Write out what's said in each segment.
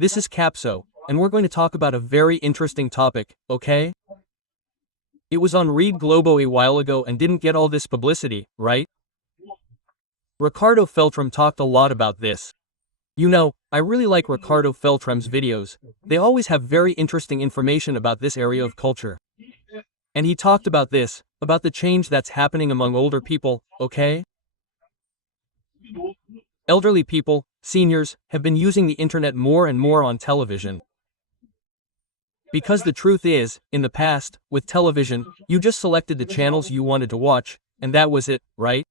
this is Capso, and we're going to talk about a very interesting topic, okay? It was on Read Globo a while ago and didn't get all this publicity, right? Ricardo Feltram talked a lot about this. You know, I really like Ricardo Feltram's videos. They always have very interesting information about this area of culture. And he talked about this, about the change that's happening among older people, okay? Elderly people, seniors, have been using the internet more and more on television. Because the truth is, in the past, with television, you just selected the channels you wanted to watch, and that was it, right?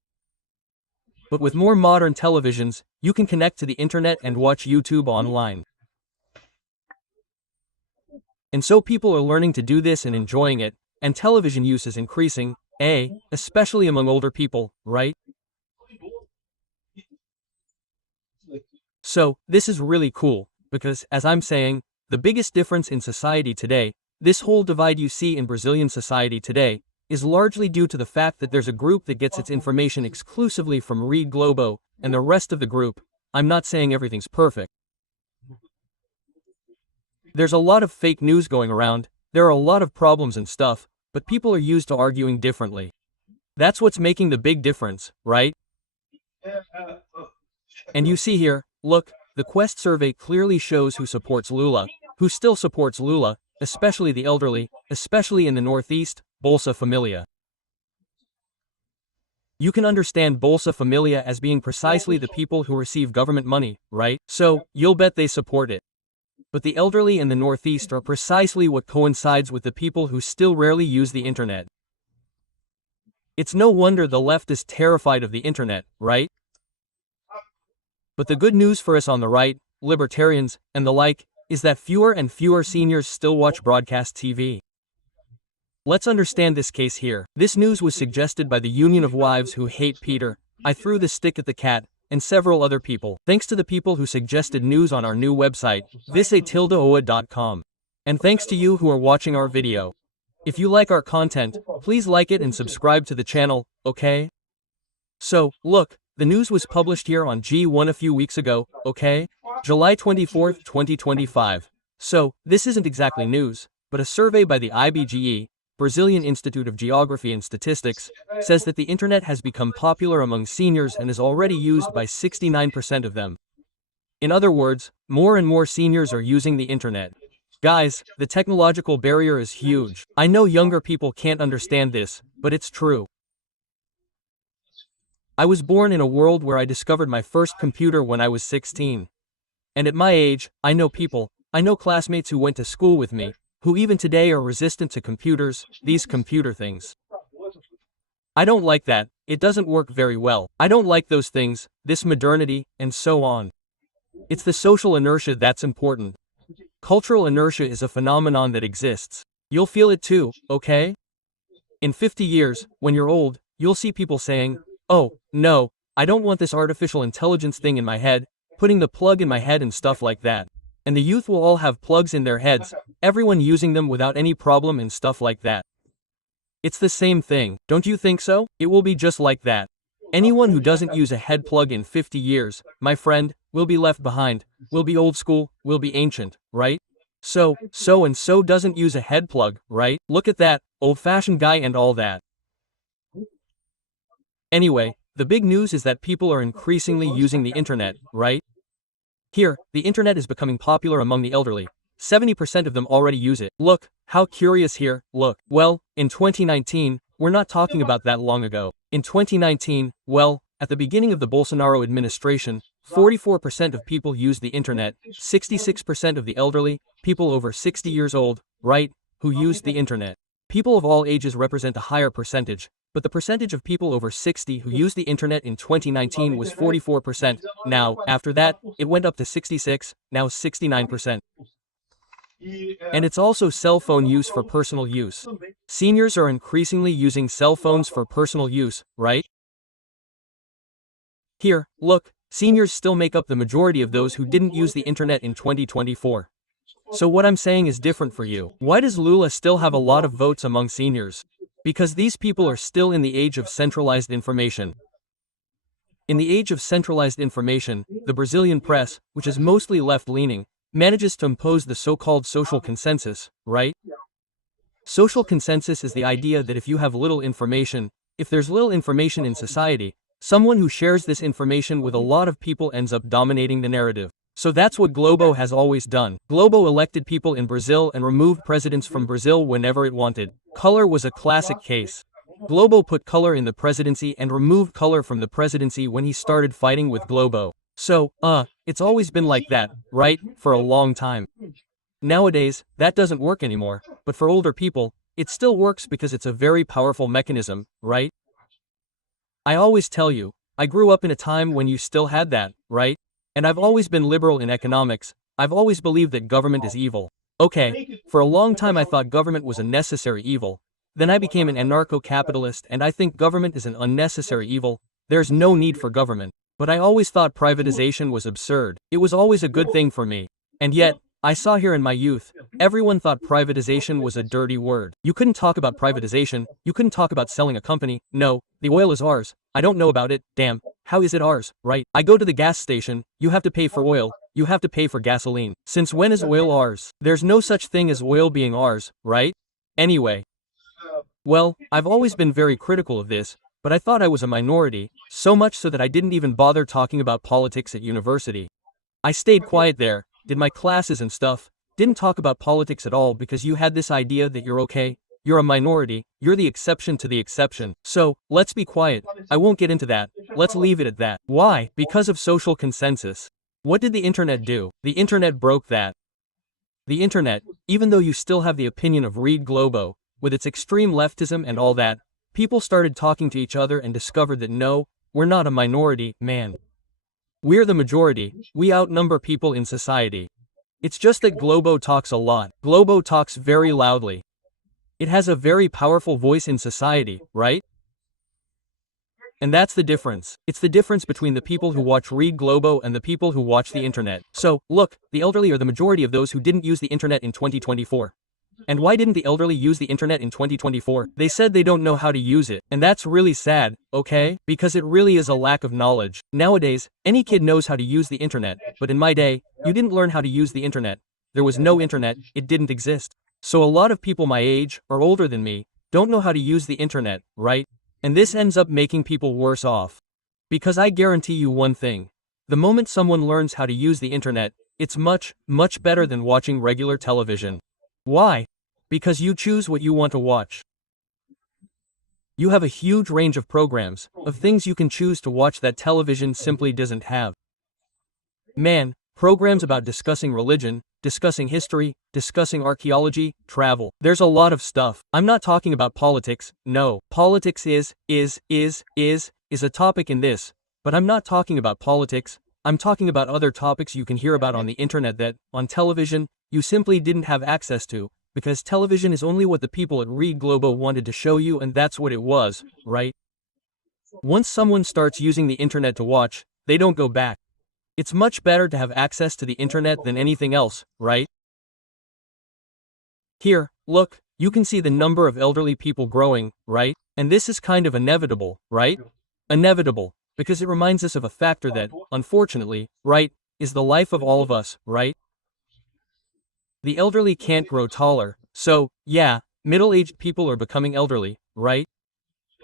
But with more modern televisions, you can connect to the internet and watch YouTube online. And so people are learning to do this and enjoying it, and television use is increasing, especially among older people, right? So, this is really cool, because, as I'm saying, the biggest difference in society today, this whole divide you see in Brazilian society today, is largely due to the fact that there's a group that gets its information exclusively from Read Globo, and the rest of the group, I'm not saying everything's perfect. There's a lot of fake news going around, there are a lot of problems and stuff, but people are used to arguing differently. That's what's making the big difference, right? And you see here, look, the Quest survey clearly shows who supports Lula, who still supports Lula, especially the elderly, especially in the Northeast, Bolsa Familia. You can understand Bolsa Familia as being precisely the people who receive government money, right? So, you'll bet they support it. But the elderly in the Northeast are precisely what coincides with the people who still rarely use the internet. It's no wonder the left is terrified of the internet, right? But the good news for us on the right, libertarians, and the like, is that fewer and fewer seniors still watch broadcast TV. Let's understand this case here. This news was suggested by the Union of Wives Who Hate Peter, I Threw the Stick at the Cat, and several other people. Thanks to the people who suggested news on our new website, visetildaoa.com. And thanks to you who are watching our video. If you like our content, please like it and subscribe to the channel, okay? So, look, the news was published here on G1 a few weeks ago, okay? July 24th, 2025. So, this isn't exactly news, but a survey by the IBGE, Brazilian Institute of Geography and Statistics, says that the internet has become popular among seniors and is already used by 69% of them. In other words, more and more seniors are using the internet. Guys, the technological barrier is huge. I know younger people can't understand this, but it's true. I was born in a world where I discovered my first computer when I was 16. And at my age, I know people, I know classmates who went to school with me, who even today are resistant to computers, these computer things. I don't like that, it doesn't work very well. I don't like those things, this modernity, and so on. It's the social inertia that's important. Cultural inertia is a phenomenon that exists. You'll feel it too, okay? In 50 years, when you're old, you'll see people saying, oh, no, I don't want this artificial intelligence thing in my head, putting the plug in my head and stuff like that. And the youth will all have plugs in their heads, everyone using them without any problem and stuff like that. It's the same thing, don't you think so? It will be just like that. Anyone who doesn't use a head plug in 50 years, my friend, will be left behind, will be old school, will be ancient, right? So-and-so doesn't use a head plug, right? Look at that, old-fashioned guy and all that. Anyway, the big news is that people are increasingly using the internet, right? Here, the internet is becoming popular among the elderly. 70% of them already use it. Look, how curious here, look. Well, in 2019, we're not talking about that long ago. In 2019, well, at the beginning of the Bolsonaro administration, 44% of people used the internet, 66% of the elderly, people over 60 years old, right, who used the internet. People of all ages represent a higher percentage, but the percentage of people over 60 who used the internet in 2019 was 44%. Now, after that, it went up to 66, now 69%. And it's also cell phone use for personal use. Seniors are increasingly using cell phones for personal use, right? Here, look, seniors still make up the majority of those who didn't use the internet in 2024. So what I'm saying is different for you. Why does Lula still have a lot of votes among seniors? Because these people are still in the age of centralized information. In the age of centralized information, the Brazilian press, which is mostly left-leaning, manages to impose the so-called social consensus, right? Social consensus is the idea that if you have little information, if there's little information in society, someone who shares this information with a lot of people ends up dominating the narrative. So that's what Globo has always done. Globo elected people in Brazil and removed presidents from Brazil whenever it wanted. Color was a classic case. Globo put color in the presidency and removed color from the presidency when he started fighting with Globo. So, it's always been like that, right, for a long time. Nowadays, that doesn't work anymore, but for older people, it still works because it's a very powerful mechanism, right? I always tell you, I grew up in a time when you still had that, right? And I've always been liberal in economics. I've always believed that government is evil. Okay, for a long time I thought government was a necessary evil. Then I became an anarcho-capitalist and I think government is an unnecessary evil. There's no need for government. But I always thought privatization was absurd. It was always a good thing for me. And yet, I saw here in my youth, everyone thought privatization was a dirty word. You couldn't talk about privatization, you couldn't talk about selling a company. No, the oil is ours. I don't know about it, damn. How is it ours, right? I go to the gas station, you have to pay for oil, you have to pay for gasoline. Since when is oil ours? There's no such thing as oil being ours, right? Anyway. Well, I've always been very critical of this, but I thought I was a minority, so much so that I didn't even bother talking about politics at university. I stayed quiet there, did my classes and stuff, didn't talk about politics at all because you had this idea that you're okay, you're a minority, you're the exception to the exception. So, let's be quiet, I won't get into that, let's leave it at that. Why? Because of social consensus. What did the internet do? The internet broke that. The internet, even though you still have the opinion of Read Globo, with its extreme leftism and all that, people started talking to each other and discovered that no, we're not a minority, man. We're the majority, we outnumber people in society. It's just that Globo talks a lot. Globo talks very loudly. It has a very powerful voice in society, right? And that's the difference. It's the difference between the people who watch Read Globo and the people who watch the internet. So, look, the elderly are the majority of those who didn't use the internet in 2024. And why didn't the elderly use the internet in 2024? They said they don't know how to use it. And that's really sad, okay? Because it really is a lack of knowledge. Nowadays, any kid knows how to use the internet, but in my day, you didn't learn how to use the internet. There was no internet, it didn't exist. So a lot of people my age, or older than me, don't know how to use the internet, right? And this ends up making people worse off. Because I guarantee you one thing. The moment someone learns how to use the internet, it's much, much better than watching regular television. Why? Because you choose what you want to watch. You have a huge range of programs, of things you can choose to watch that television simply doesn't have. Man, programs about discussing religion, discussing history, discussing archaeology, travel. There's a lot of stuff. I'm not talking about politics, no. Politics is a topic in this, but I'm not talking about politics. I'm talking about other topics you can hear about on the internet that, on television, you simply didn't have access to, because television is only what the people at Read Globo wanted to show you and that's what it was, right? Once someone starts using the internet to watch, they don't go back. It's much better to have access to the internet than anything else, right? Here, look, you can see the number of elderly people growing, right? And this is kind of inevitable, right? Inevitable, because it reminds us of a factor that, unfortunately, right, is the life of all of us, right? The elderly can't grow taller, so, yeah, middle-aged people are becoming elderly, right?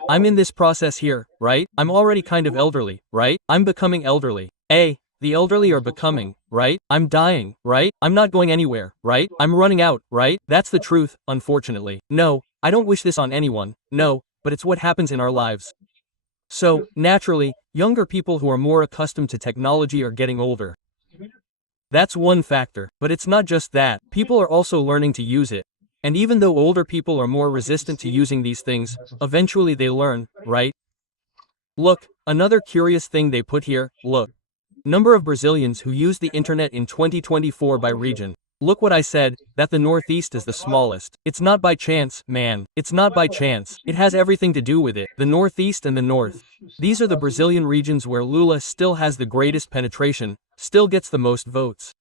I'm in this process here, right? I'm already kind of elderly, right? I'm becoming elderly. The elderly are becoming, right? I'm dying, right? I'm not going anywhere, right? I'm running out, right? That's the truth, unfortunately. No, I don't wish this on anyone, no, but it's what happens in our lives. So, naturally, younger people who are more accustomed to technology are getting older. That's one factor, but it's not just that. People are also learning to use it. And even though older people are more resistant to using these things, eventually they learn, right? Look, another curious thing they put here, look. Number of Brazilians who use the internet in 2024 by region. Look what I said, that the Northeast is the smallest. It's not by chance, man. It's not by chance. It has everything to do with it. The Northeast and the North. These are the Brazilian regions where Lula still has the greatest penetration, still gets the most votes.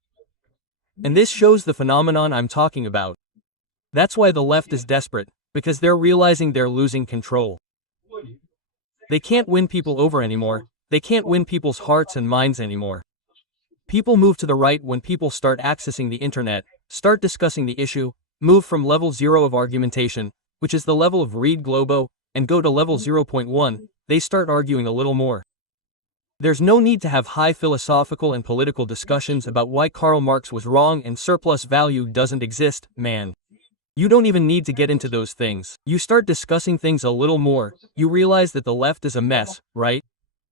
And this shows the phenomenon I'm talking about. That's why the left is desperate, because they're realizing they're losing control. They can't win people over anymore. They can't win people's hearts and minds anymore. People move to the right when people start accessing the internet, start discussing the issue, move from level 0 of argumentation, which is the level of read Globo, and go to level 0.1, they start arguing a little more. There's no need to have high philosophical and political discussions about why Karl Marx was wrong and surplus value doesn't exist, man. You don't even need to get into those things. You start discussing things a little more, you realize that the left is a mess, right?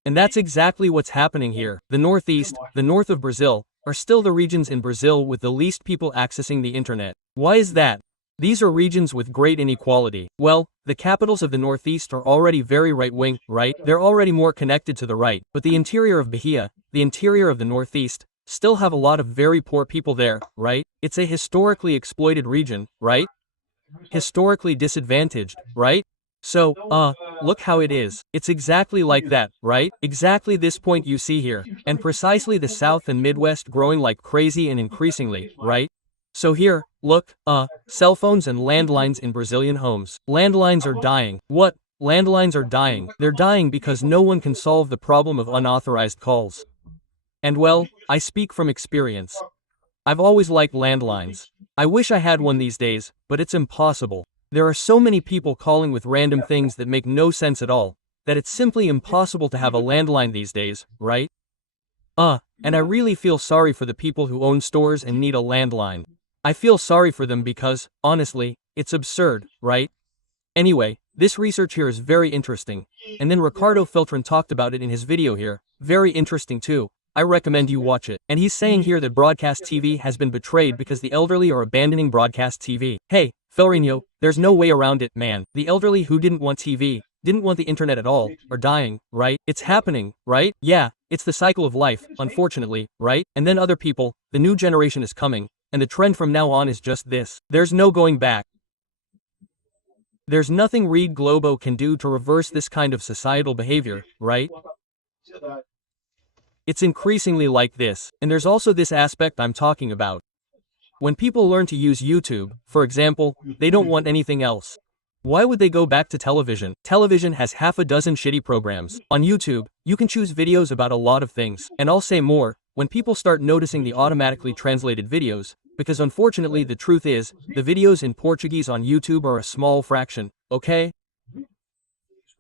And that's exactly what's happening here. The Northeast, the north of Brazil, are still the regions in Brazil with the least people accessing the internet. Why is that? These are regions with great inequality. Well, the capitals of the Northeast are already very right-wing, right? They're already more connected to the right. But the interior of Bahia, the interior of the Northeast, still have a lot of very poor people there, right? It's a historically exploited region, right? Historically disadvantaged, right? So, look how it is. It's exactly like that, right? Exactly this point you see here. And precisely the South and Midwest growing like crazy and increasingly, right? So here, look, cell phones and landlines in Brazilian homes. Landlines are dying. What? Landlines are dying. They're dying because no one can solve the problem of unauthorized calls. And well, I speak from experience. I've always liked landlines. I wish I had one these days, but it's impossible. There are so many people calling with random things that make no sense at all, that it's simply impossible to have a landline these days, right? And I really feel sorry for the people who own stores and need a landline. I feel sorry for them because, honestly, it's absurd, right? Anyway, this research here is very interesting, and then Ricardo Filtron talked about it in his video here, very interesting too. I recommend you watch it. And he's saying here that broadcast TV has been betrayed because the elderly are abandoning broadcast TV. Hey, Felrinho, there's no way around it, man. The elderly who didn't want TV, didn't want the internet at all, are dying, right? It's happening, right? Yeah, it's the cycle of life, unfortunately, right? And then other people, the new generation is coming, and the trend from now on is just this. There's no going back. There's nothing Read Globo can do to reverse this kind of societal behavior, right? It's increasingly like this, and there's also this aspect I'm talking about. When people learn to use YouTube, for example, they don't want anything else. Why would they go back to television? Television has half a dozen shitty programs. On YouTube, you can choose videos about a lot of things. And I'll say more, when people start noticing the automatically translated videos, because unfortunately the truth is, the videos in Portuguese on YouTube are a small fraction, okay?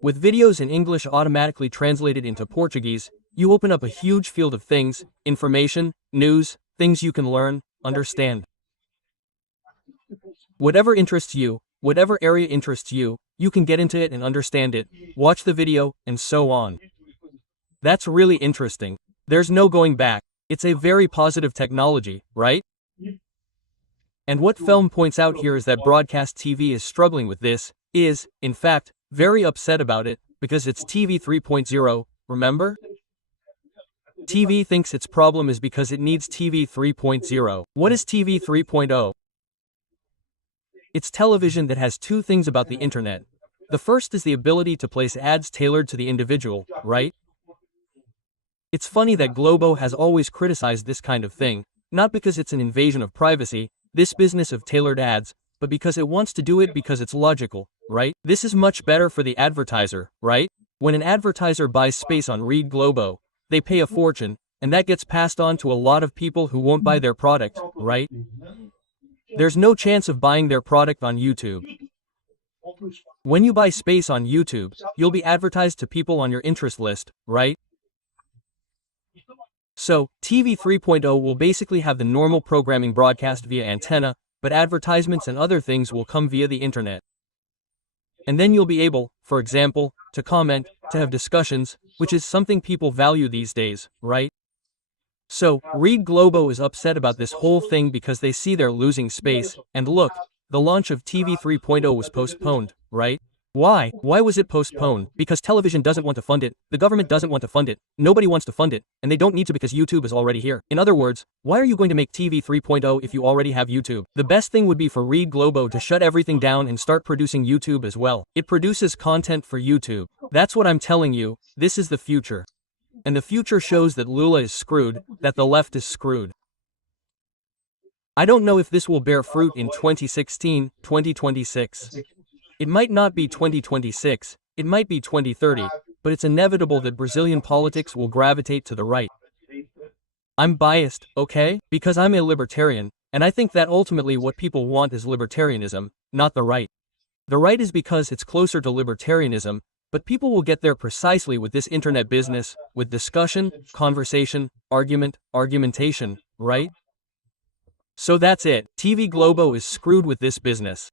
With videos in English automatically translated into Portuguese, you open up a huge field of things, information, news, things you can learn, understand. Whatever interests you, whatever area interests you, you can get into it and understand it, watch the video, and so on. That's really interesting. There's no going back. It's a very positive technology, right? And what Felm points out here is that broadcast TV is struggling with this, is, in fact, very upset about it, because it's TV 3.0, remember? TV thinks its problem is because it needs TV 3.0. What is TV 3.0? It's television that has two things about the internet. The first is the ability to place ads tailored to the individual, right? It's funny that Globo has always criticized this kind of thing, not because it's an invasion of privacy, this business of tailored ads, but because it wants to do it because it's logical, right? This is much better for the advertiser, right? When an advertiser buys space on Read Globo, they pay a fortune, and that gets passed on to a lot of people who won't buy their product, right? There's no chance of buying their product on YouTube. When you buy space on YouTube, you'll be advertised to people on your interest list, right? So, TV 3.0 will basically have the normal programming broadcast via antenna, but advertisements and other things will come via the internet. And then you'll be able, for example, to comment, to have discussions, which is something people value these days, right? So, Read Globo is upset about this whole thing because they see they're losing space, and look, the launch of TV 3.0 was postponed, right? Why? Why was it postponed? Because television doesn't want to fund it, the government doesn't want to fund it, nobody wants to fund it, and they don't need to because YouTube is already here. In other words, why are you going to make TV 3.0 if you already have YouTube? The best thing would be for Read Globo to shut everything down and start producing YouTube as well. It produces content for YouTube. That's what I'm telling you, this is the future. And the future shows that Lula is screwed, that the left is screwed. I don't know if this will bear fruit in 2016, 2026. It might not be 2026, it might be 2030, but it's inevitable that Brazilian politics will gravitate to the right. I'm biased, okay? Because I'm a libertarian, and I think that ultimately what people want is libertarianism, not the right. The right is because it's closer to libertarianism, but people will get there precisely with this internet business, with discussion, conversation, argument, argumentation, right? So that's it. TV Globo is screwed with this business.